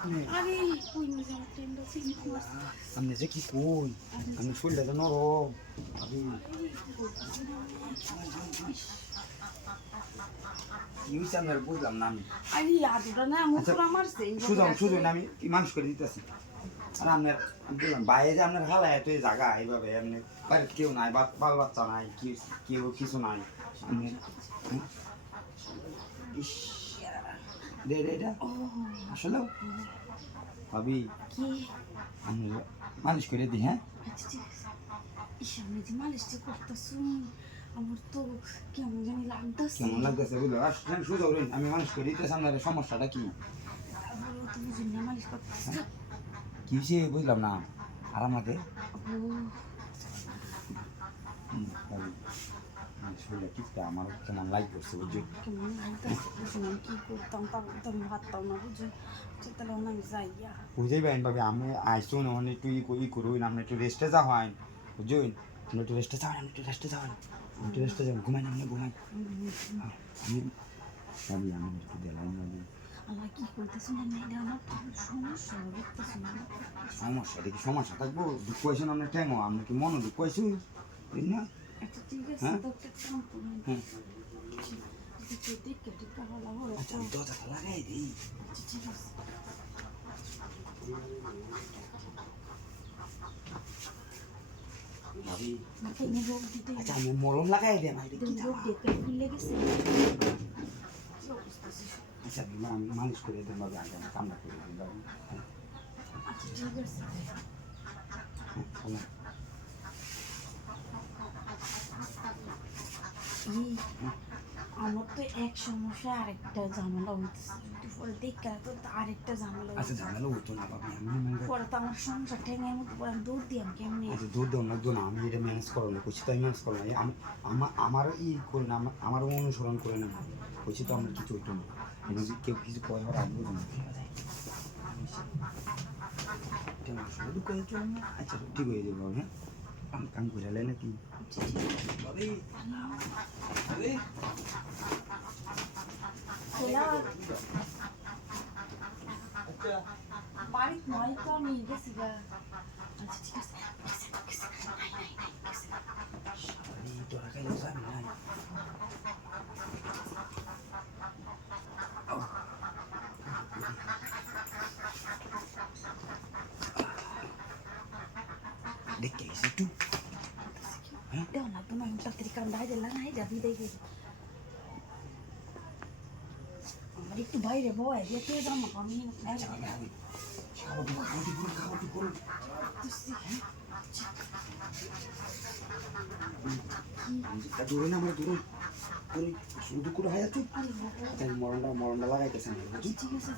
আরে কই না যাও ট্রেনটা চিনি আপনি যে কি কই আমি শরীরটা তো নরম আমি কি হয়েছে আপনার বুঝলাম না আমি আরে আদুরা না মুখরা মারছে শুধু না আমি মানুষ করে দিতেছি আর আপনার বললাম বাইরে যে আপনার হালায় এত জায়গা এইভাবে এমনি বাড়িতে কেউ নাই বাল বাচ্চা নাই কেউ কিছু নাই আপনি ইস দে এটা আসলেও ভাবি কি আমি মালিশ করে দিই হ্যাঁ আচ্ছা ঠিক আছে ইস আমি যে মালিশটা করতেছি আমার তো কেমন জানি লাগতেছে কেমন লাগতেছে বুঝলো আসলেন শুধু আমি মানুষ করে দিতেছি আপনার সমস্যাটা কি আমার তো বুঝুন না মালিশ করতেছে কি হয়েছে বুঝলাম না আরাম লাগে শরীরে টিপটা আমার কেমন লাইক করছে বুঝছো কেমন লাগতেছে বুঝুন আমি কি করতাম তারপর তো আমি ভাবতাম না বুঝুন তাহলে আমি যাইয়া বুঝেই পাইন ভাবে আমি আইসো না মানে একটু ই করুন আপনি একটু রেস্টে যা হয় বুঝুন আপনি একটু রেস্টে যাওয়ান আমি একটু রেস্টে যাওয়ান আমি একটু রেস্টে যাবেন ঘুমাই না আপনি ঘুমাই আমি ভাবি আমি একটু দিলাম আল্লাহ কি করতেছেন না এটা আমার তো সমস্যা দেখতেছি না সমস্যা দেখি সমস্যা থাকবো দুঃখ হয়েছে না আপনার ঠ্যাংও আপনি কি মনে দুঃখ হয়েছে বুঝলি না আচ্ছা ঠিক আছে হ্যাঁ? তো একটা কাম করুন হ্যাঁ দেখে টিকা ভালো হবে আচ্ছা আমি দরজাটা লাগাই দিই আচ্ছা ঠিক আছে ভাবি আমাকে এনে রোগ দিতে আচ্ছা আমি মলম লাগাই দিই আমার দেখি রোগ দিতে খুলে গেছে আচ্ছা আমি মালিশ করে দিই ভাবে আগে আমি কামনা করে দিই ভাবি আচ্ছা ঠিক আছে এই আমার তো এক সমস্যা আরেকটা ঝামেলা হইতেছে যদি পরে দেখা তো আরেকটা ঝামেলা আচ্ছা ঝামেলা হতো না ভাবি আমি পরে তো আমার সংসার ঠেঙে মধ্যে পরে আমি দৌড় দিয়াম কেমনি আচ্ছা দুধ দেওয়া লাগতো না আমি এটা ম্যানেজ করো না করছি তো আমি ম্যানেজ করো না আমার করে না আমার অনুসরণ করে না করছি তো আমার কিছু হতো না এবং কেউ কিছু কয় হওয়ার আগে বুঝো না আচ্ছা ঠিক হয়ে যাবে হ্যাঁ আমি কাম করে এলে নাকি বাড়িতে নয় তো আমি গেছি গা আচ্ছা ঠিক আছে তোরা খাইলে যাবি নাই দেখতে গেছি একটু দেও না তো না তাড়াতাড়ি কাম দাই দিলা না যাবি দেখি আমার একটু বাইরে বয় যেতে যাবো আমি দূরে না আমরা দূরে শুধু করে হয়ে যাচ্ছে মরণটা লাগাইতেছে ঠিক আছে